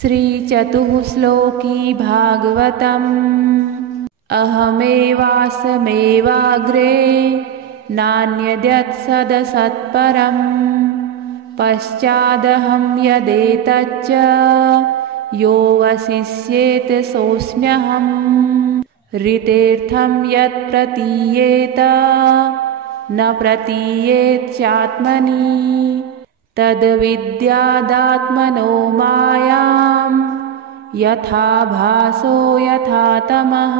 श्रीचतुःश्लोकी भागवतम्। अहमेवासमेवाग्रे नान्यद्यत्सदसत्परम्। पश्चादहं यदेतच्च यो वसिष्येत सोऽस्म्यहम्। ऋतेऽर्थं यत् प्रतीयेत न प्रतीयेत्यात्मनि तद्विद्यादात्मनो मायां यथा भासो यथा तमः।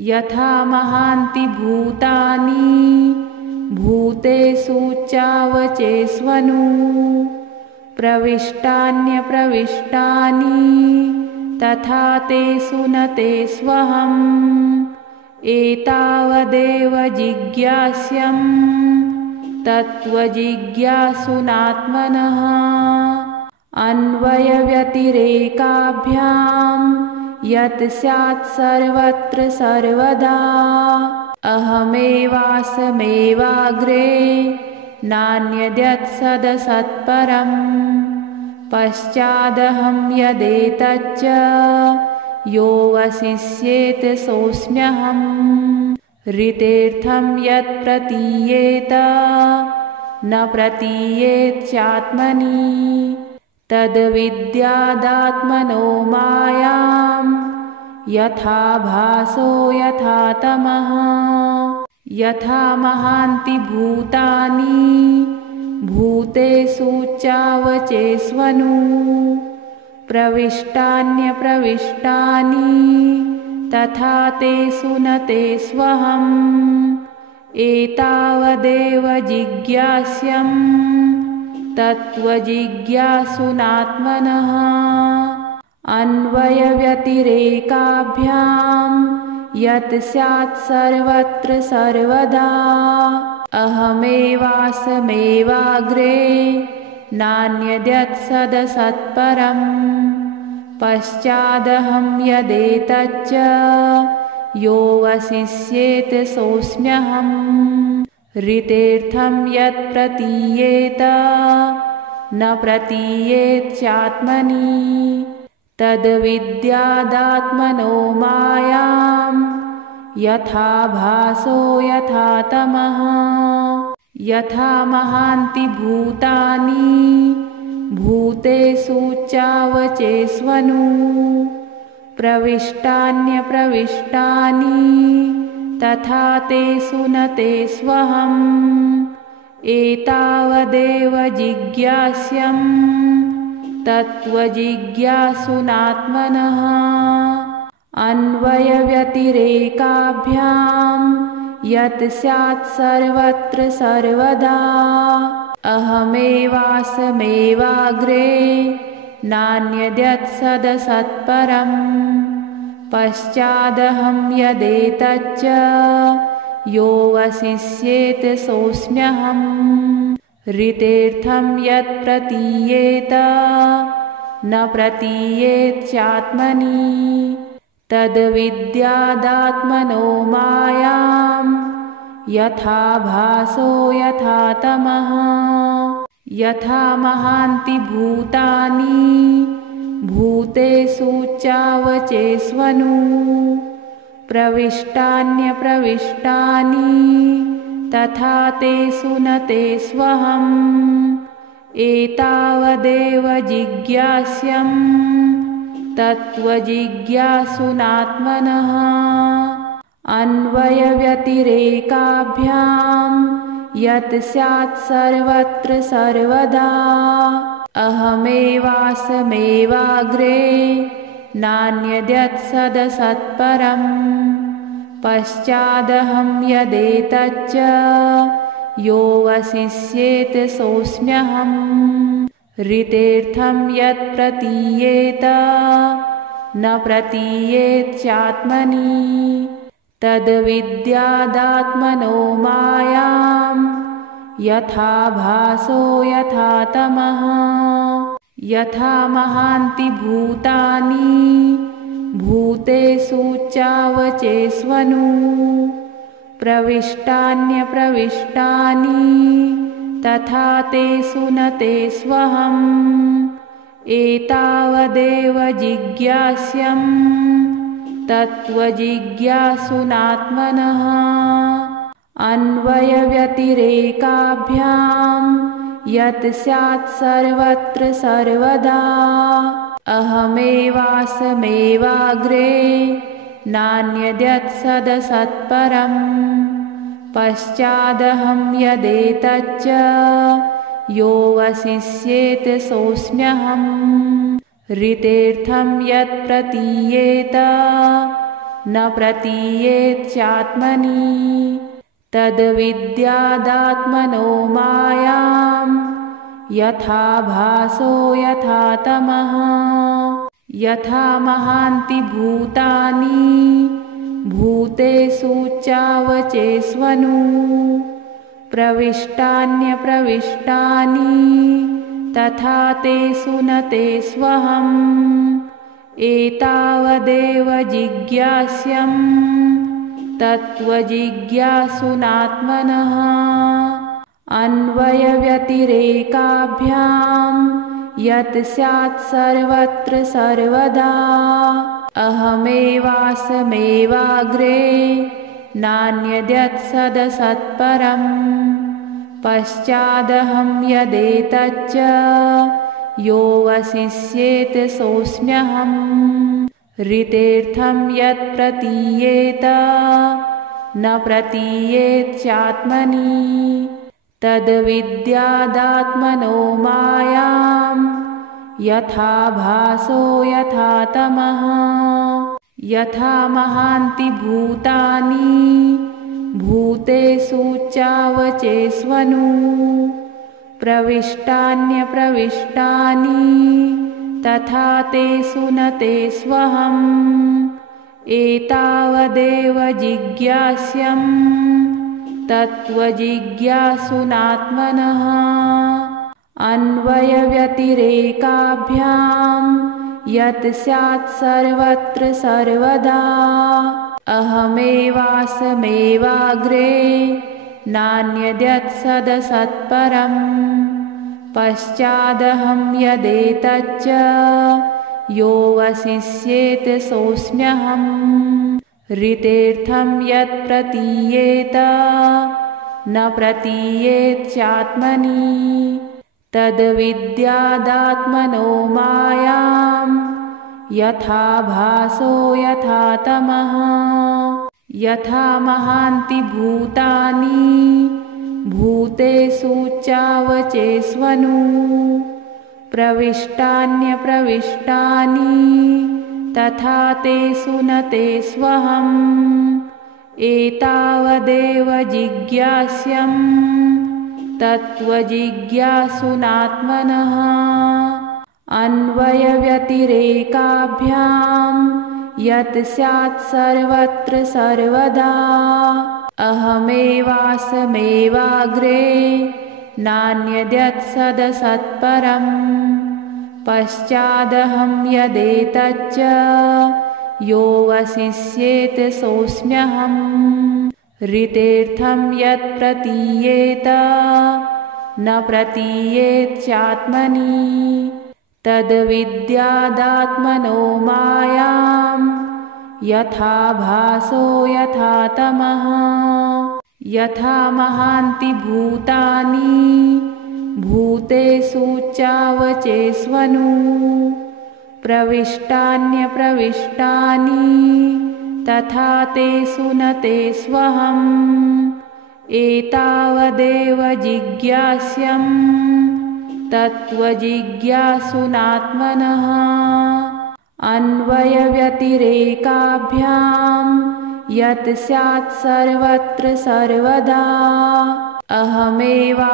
यथा महान्ति भूतानि भूतेषु चावचेष्वनु प्रविष्टान्यप्रविष्टानि तथा तेषु न तेष्वहम्। एतावदेव जिज्ञास्यम् तत्त्वजिज्ञासुनात्मनः। अन्वयव्यतिरेकाभ्यां यत् स्यात् सर्वत्र सर्वदा। अहमेवासमेवाग्रे नान्यद्यत्सदसत्परम्। पश्चादहं यदेतच्च यो वसिष्येत सोऽस्म्यहम्। ऋतेऽर्थं यत् प्रतीयेत न प्रतीयेत्यात्मनि तद्विद्यादात्मनो मायां यथा भासो यथा तमः। यथा महान्ति भूतानि भूतेषु चावचेष्वनु प्रविष्टान्यप्रविष्टानि तथा तेषु न तेष्वहम्। एतावदेव जिज्ञास्यम् तत्त्वजिज्ञासुनात्मनः। अन्वयव्यतिरेकाभ्यां यत् स्यात् सर्वत्र सर्वदा। अहमेवासमेवाग्रे नान्यद्यत्सदसत्परम्। पश्चादहं यदेतच्च यो वसिष्येत सोऽस्म्यहम्। ऋतेऽर्थं यत् प्रतीयेत न प्रतीयेत्यात्मनि तद्विद्यादात्मनो मायां यथा भासो यथा तमः। यथा महान्ति भूतानि भूतेषु चावचेष्वनु प्रविष्टान्यप्रविष्टानि तथा तेषु न तेष्वहम्। एतावदेव जिज्ञास्यम् तत्त्वजिज्ञासुनात्मनः। अन्वयव्यतिरेकाभ्यां यत् स्यात् सर्वत्र सर्वदा। अहमेवासमेवाग्रे नान्यद्यत्सदसत्परम्। पश्चादहं यदेतच्च यो वसिष्येत सोऽस्म्यहम्। ऋतेऽर्थं यत् प्रतीयेत न प्रतीयेत्यात्मनि तद्विद्यादात्मनो मायां यथा भासो यथा तमः। यथा महान्ति भूतानि भूतेषु चावचेष्वनु प्रविष्टान्यप्रविष्टानि तथा तेषु न तेष्वहम्। एतावदेव जिज्ञास्यम् तत्त्वजिज्ञासुनात्मनः। अन्वयव्यतिरेकाभ्यां यत् स्यात् सर्वत्र सर्वदा। अहमेवासमेवाग्रे नान्यद्यत्सदसत्परम्। पश्चादहं यदेतच्च यो वसिष्येत सोऽस्म्यहम्। ऋतेऽर्थं यत् प्रतीयेत न प्रतीयेत्यात्मनि तद्विद्यादात्मनो मायां यथा भासो यथा तमः। यथा महान्ति भूतानि भूतेषु चावचेष्वनु प्रविष्टान्यप्रविष्टानि तथा तेषु न तेष्वहम्। एतावदेव जिज्ञास्यं तत्त्वजिज्ञासुनात्मनः। अन्वयव्यतिरेकाभ्यां यत् स्यात् सर्वत्र सर्वदा अहमेवासमेवाग्रे नान्यद्यत् सदसत्परम्। पश्चादहं यदेतच्च योऽवशिष्येत सोऽस्म्यहम्। ऋतेर्थं यत् प्रतीयेत न प्रतीयेत्यात्मनि तद्विद्यादात्मनो मायां यथा भासो यथा तमः। यथा महान्ति भूतानि भूतेषु चावचेष्वनु प्रविष्टान्यप्रविष्टानि तथा तेषु न तेष्वहम्। एतावदेव जिज्ञास्यं तत्त्वजिज्ञासुनात्मनः। अन्वयव्यतिरेकाभ्यां यत् स्यात् सर्वत्र सर्वदा अहमेवासमेवाग्रे नान्यद्यत् सदसत्परम्। पश्चादहं यदेतच्च योऽवशिष्येत सोऽस्म्यहम्। ऋतेर्थं यत् प्रतीयेत न प्रतीयेत्यात्मनि तद्विद्यादात्मनो मायां यथा भासो यथा तमः। यथा महान्ति भूतानि भूतेषु चावचेष्वनु प्रविष्टान्यप्रविष्टानि तथा तेषु न तेष्वहम्। एतावदेव जिज्ञास्यं तत्त्वजिज्ञासुनात्मनः। अन्वयव्यतिरेकाभ्यां यत् स्यात् सर्वत्र सर्वदा अहमेवासमेवाग्रे नान्यद्यत् सदसत्परम्। पश्चादहं यदेतच्च योऽवशिष्येत सोऽस्म्यहम्। ऋतेर्थं यत् प्रतीयेत न प्रतीयेत्यात्मनि तद्विद्यादात्मनो मायां यथा भासो यथा तमः। यथा महान्ति भूतानि भूतेषु चावचेष्वनु प्रविष्टान्यप्रविष्टानि तथा तेषु न तेष्वहम्। एतावदेव जिज्ञास्यं तत्त्वजिज्ञासुनात्मनः। अन्वयव्यतिरेकाभ्यां यत् स्यात् सर्वत्र सर्वदा अहमेवासमेवाग्रे नान्यद्यत् सदसत्परम्। पश्चादहं यदेतच्च योऽवशिष्येत सोऽस्म्यहम्। ऋतेर्थं यत् प्रतीयेत न प्रतीयेत्यात्मनि तद्विद्यादात्मनो मायां यथा भासो यथा तमः। यथा महान्ति भूतानि भूतेषु चावचेष्वनु प्रविष्टान्यप्रविष्टानि तथा तेषु न तेष्वहम्। एतावदेव जिज्ञास्यं तत्त्वजिज्ञासुनात्मनः। अन्वयव्यतिरेकाभ्यां यत् स्यात् सर्वत्र सर्वदा अहमेवासमेवाग्रे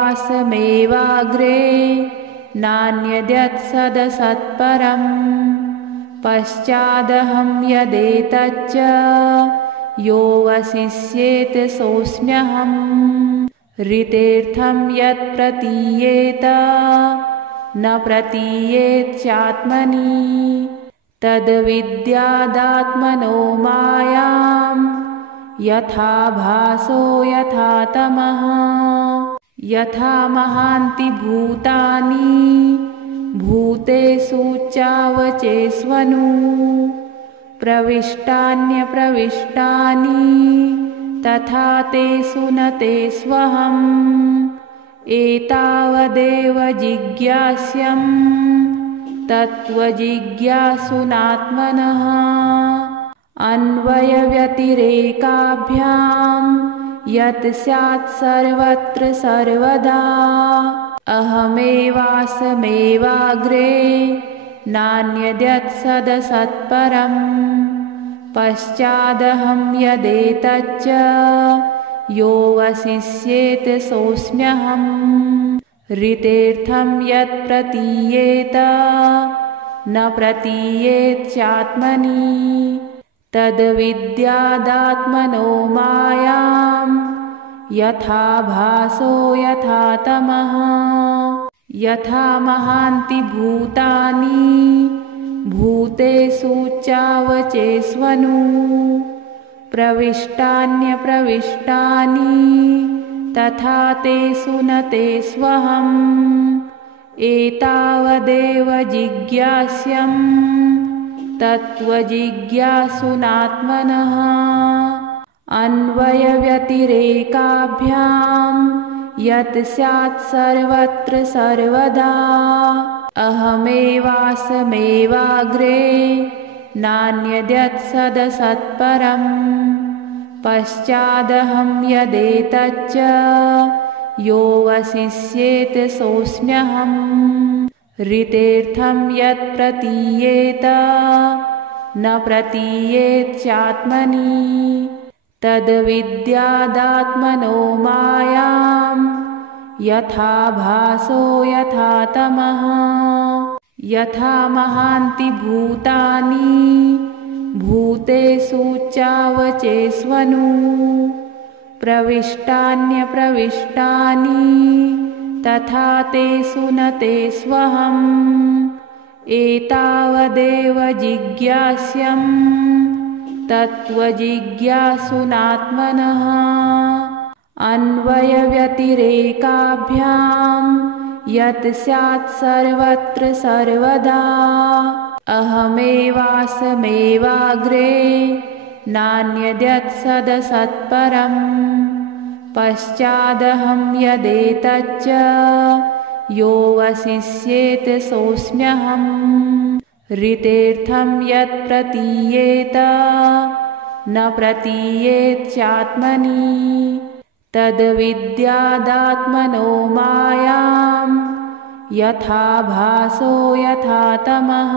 नान्यद्यत् सदसत्परम्। पश्चादहं यदेतच्च योऽवशिष्येत सोऽस्म्यहम्। ऋतेर्थं यत् प्रतीयेत न प्रतीयेत्यात्मनि तद्विद्यादात्मनो मायां यथा भासो यथा तमः। यथा महान्ति भूतानि भूतेषु चावचेष्वनु प्रविष्टान्यप्रविष्टानि तथा तेषु न तेष्वहम् एतावदेव जिज्ञास्यं तत्त्वजिज्ञासुनात्मनः अन्वयव्यतिरेकाभ्यां यत् स्यात् सर्वत्र सर्वदा अहमेवासमेवाग्रे नान्यद्यत्सदसत्परम् पश्चादहं यदेतच्च यो वसिष्येत सोऽस्म्यहम् ऋतेर्थं यत् प्रतीयेत न प्रतीयेत्यात्मनि तद्विद्यादात्मनो मायां यथा भासो यथा तमः यथा महान्ति भूतानि भूतेषु चावचेष्वनु प्रविष्टान्यप्रविष्टानि तथा तेषु न तेष्वहम् एतावदेव जिज्ञास्यं तत्त्वजिज्ञासुनात्मनः अन्वयव्यतिरेकाभ्यां यत् स्यात् सर्वत्र सर्वदा अहमेवासमेवाग्रे नान्यद्यत्सदसत्परम् पश्चादहं यदेतच्च यो वसिष्येत सोऽस्म्यहम् ऋतेर्थं यत् प्रतीयेत न प्रतीयेत्यात्मनि तद्विद्यादात्मनो मायां यथा भासो यथा तमः यथा महान्ति भूतानि भूतेषु चावचेष्वनु प्रविष्टान्यप्रविष्टानि तथा तेषु न तेष्वहम् एतावदेव जिज्ञास्यं तत्त्वजिज्ञासुनात्मनः अन्वयव्यतिरेकाभ्यां यत् स्यात् सर्वत्र सर्वदा अहमेवासमेवाग्रे नान्यद्यत्सदसत्परम् पश्चादहं यदेतच्च यो वसिष्येत सोऽस्म्यहम् ऋतेर्थं यत् प्रतीयेत न प्रतीयेत्यात्मनि तद्विद्यादात्मनो मायां यथा भासो यथा तमः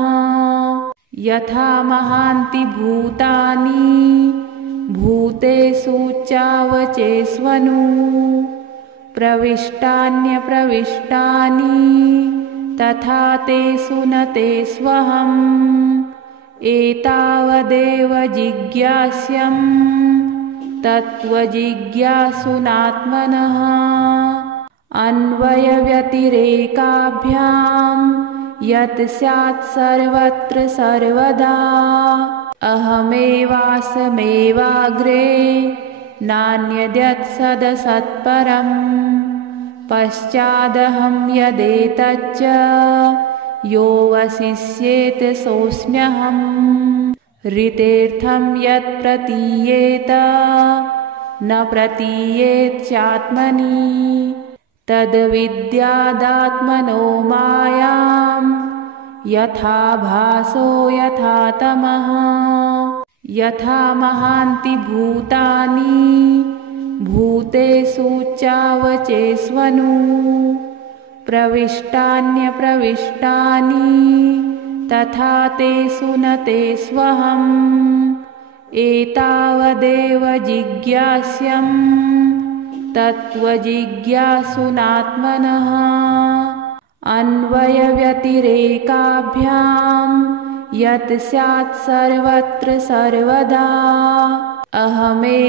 यथा महान्ति भूतानि भूतेषु चावचेष्वनु प्रविष्टान्यप्रविष्टानि तथा तेषु न तेष्वहम् एतावदेव जिज्ञास्यं तत्त्वजिज्ञासुनात्मनः अन्वयव्यतिरेकाभ्यां यत् स्यात् सर्वत्र सर्वदा अहमेवासमेवाग्रे नान्यद्यत्सदसत्परम् पश्चादहं यदेतच्च यो वसिष्येत सोऽस्म्यहम् ऋतेर्थं यत् प्रतीयेत न प्रतीयेत्यात्मनि तद्विद्यादात्मनो मायां यथा भासो यथा तमः यथा महान्ति भूतानि भूतेषु चावचेष्वनु प्रविष्टान्यप्रविष्टानि तथा तेषु न तेष्वहम् एतावदेव जिज्ञास्यं तत्त्वजिज्ञासुनात्मनः अन्वयव्यतिरेकाभ्यां यत् स्यात् सर्वत्र सर्वदा अहमेवासमेवाग्रे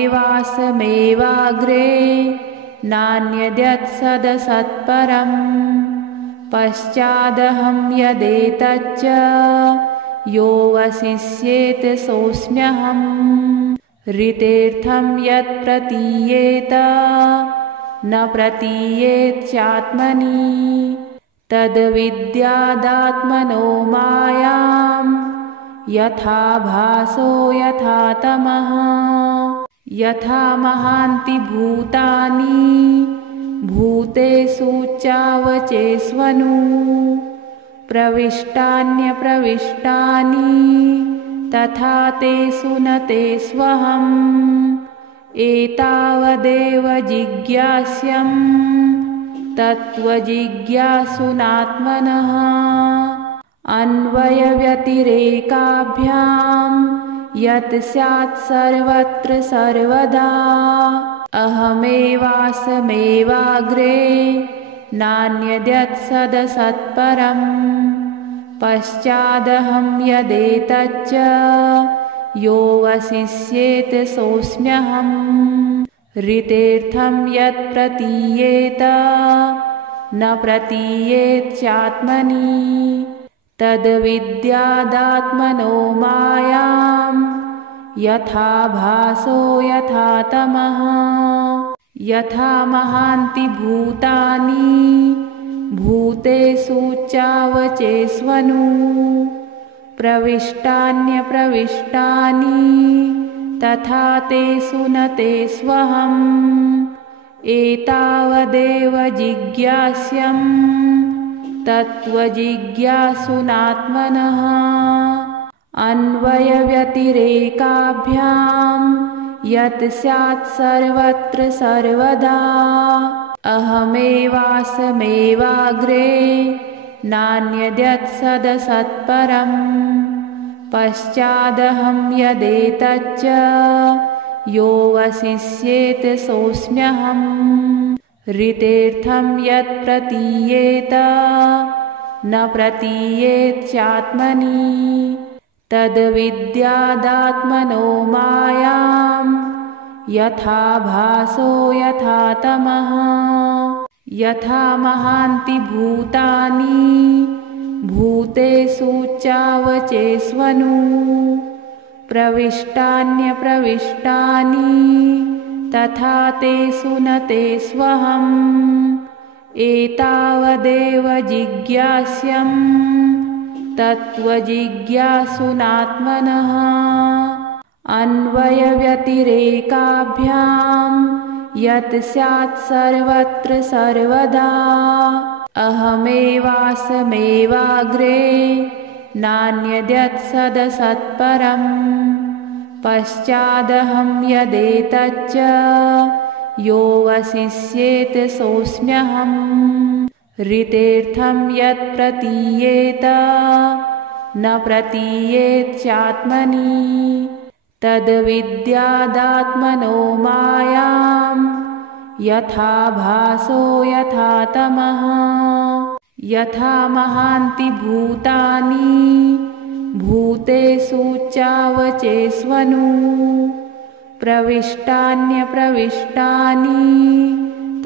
नान्यद्यत्सदसत्परम् पश्चादहं यदेतच्च यो वसिष्येत सोऽस्म्यहम् ऋतेर्थं यत् प्रतीयेत न प्रतीयेत्यात्मनि तद्विद्यादात्मनो मायां यथा भासो यथा तमः यथा महान्ति भूतानि भूतेषु चावचेष्वनु प्रविष्टान्यप्रविष्टानि तथा तेषु न तेष्वहम् एतावदेव जिज्ञास्यम् तत्त्वजिज्ञासुनात्मनः अन्वयव्यतिरेकाभ्यां यत् स्यात् सर्वत्र सर्वदा अहमेवासमेवाग्रे नान्यद्यत्सदसत्परम् पश्चादहं यदेतच्च यो वसिष्येत सोऽस्म्यहम् ऋतेर्थं यत् प्रतीयेत न प्रतीयेत्यात्मनि तद्विद्यादात्मनो मायां यथा भासो यथा तमः यथा महान्ति भूतानि भूतेषु चावचेष्वनु प्रविष्टान्यप्रविष्टानि तथा तेषु न तेष्वहम् एतावदेव जिज्ञास्यम् तत्त्वजिज्ञासुनात्मनः अन्वयव्यतिरेकाभ्यां यत् स्यात् सर्वत्र सर्वदा अहमेवासमेवाग्रे नान्यद्यत्सदसत्परम् पश्चादहं यदेतच्च यो वसिष्येत सोऽस्म्यहम् ऋतेर्थं यत् प्रतीयेत न प्रतीयेत्यात्मनि तद्विद्यादात्मनो मायां यथा भासो यथा तमः यथा महान्ति भूतानि भूतेषु चावचेष्वनु प्रविष्टान्यप्रविष्टानि तथा तेषु न तेष्वहम् एतावदेव जिज्ञास्यम् तत्त्वजिज्ञासुनात्मनः अन्वयव्यतिरेकाभ्यां यत् स्यात् सर्वत्र सर्वदा अहमेवासमेवाग्रे नान्यद्यत्सदसत्परम् पश्चादहं यदेतच्च यो वसिष्येत सोऽस्म्यहम् ऋतेर्थं यत् प्रतीयेत न प्रतीयेत्यात्मनि तद्विद्यादात्मनो मायां यथा भासो यथा तमः यथा महान्ति भूतानि भूतेषु चावचेष्वनु प्रविष्टान्यप्रविष्टानि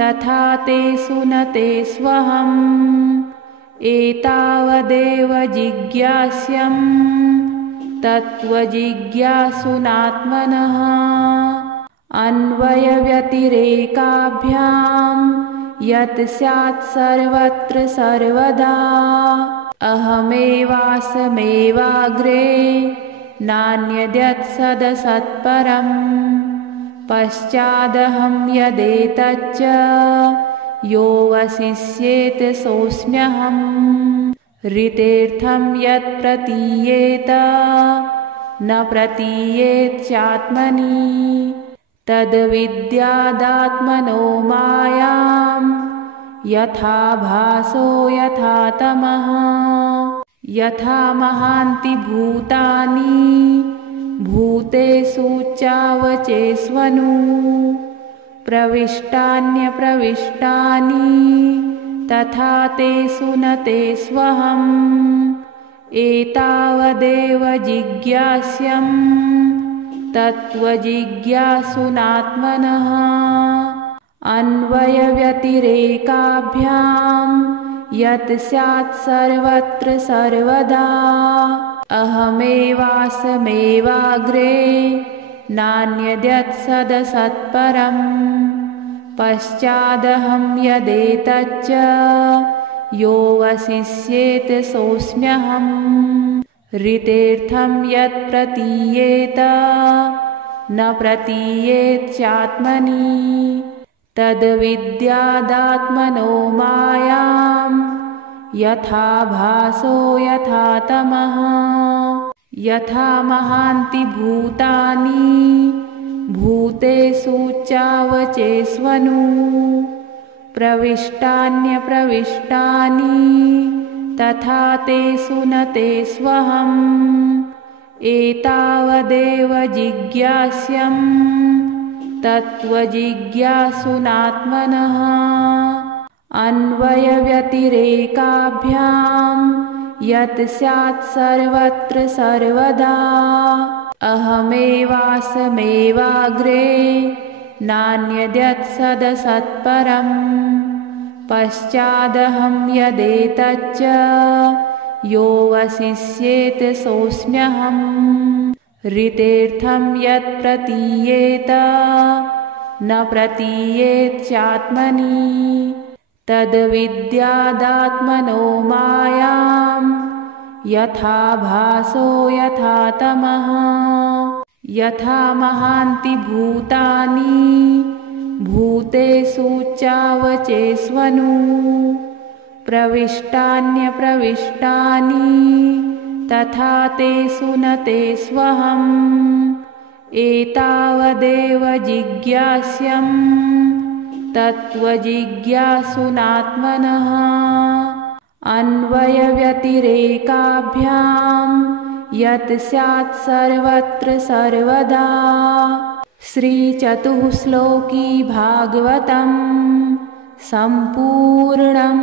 तथा तेषु न तेष्वहम् एतावदेव जिज्ञास्यम् तत्त्वजिज्ञासुनात्मनः अन्वयव्यतिरेकाभ्यां यत् स्यात् सर्वत्र सर्वदा अहमेवासमेवाग्रे नान्यद्यत्सदसत्परम् पश्चादहं यदेतच्च यो वसिष्येत सोऽस्म्यहम् ऋतेर्थं यत् प्रतीयेत न प्रतीयेत्यात्मनि तद्विद्यादात्मनो मायां यथा भासो यथा तमः यथा महान्ति भूतानि भूतेषु चावचेष्वनु प्रविष्टान्यप्रविष्टानि तथा तेषु न तेष्वहम् एतावदेव जिज्ञास्यम् तत्त्वजिज्ञासुनात्मनः अन्वयव्यतिरेकाभ्यां यत् स्यात् सर्वत्र सर्वदा अहमेवासमेवाग्रे नान्यद्यत्सदसत्परम् पश्चादहं यदेतच्च यो वसिष्येत सोऽस्म्यहम्। ऋतेर्थं यत् प्रतीयेत न प्रतीयेत् चात्मनि तद्विद्यादात्मनो मायां यथा भासो यथा तमः। यथा महान्ति भूतानि भूतेषु चावचेष्वनु प्रविष्टान्यप्रविष्टानि तथा तेषु न तेष्वहम्। एतावदेव जिज्ञास्यं तत्त्वजिज्ञासुनात्मनः। अन्वयव्यतिरेकाभ्यां यत् स्यात् सर्वत्र सर्वदा अहमेवासमेवाग्रे नान्यद्यत् सदसत्परम्। पश्चादहं यदेतच्च यो वसिष्येत सोऽस्म्यहम्। ऋतेर्थं यत् प्रतीयेत न प्रतीयेत् चात्मनि तद्विद्यादात्मनो मायां यथा भासो यथा तमः। यथा महान्ति भूतानि भूतेषु चावचेष्वनु प्रविष्टान्यप्रविष्टानि तथा तेषु न तेष्वहम्। एतावदेव जिज्ञास्यं तत्त्वजिज्ञासुनात्मनः। अन्वयव्यतिरेकाभ्यां यत् स्यात् सर्वत्र सर्वदा। श्रीचतुश्लोकी भागवतं सम्पूर्णम्।